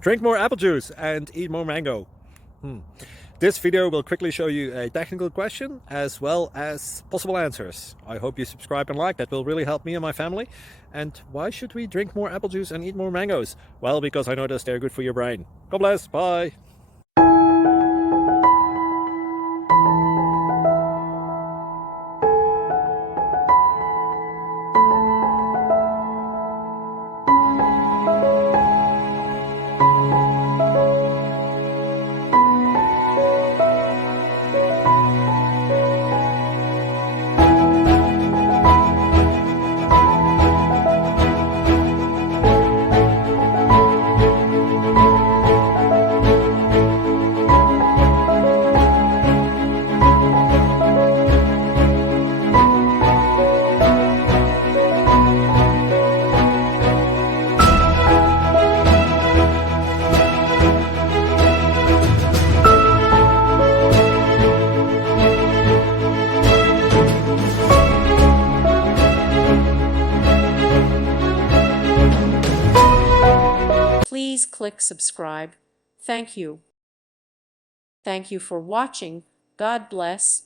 Drink more apple juice and eat more mango. This video will quickly show you a technical question as well as possible answers. I hope you subscribe and like, that will really help me and my family. And why should we drink more apple juice and eat more mangoes? Well, because I noticed they're good for your brain. God bless, bye. Please click subscribe. Thank you. Thank you for watching. God bless.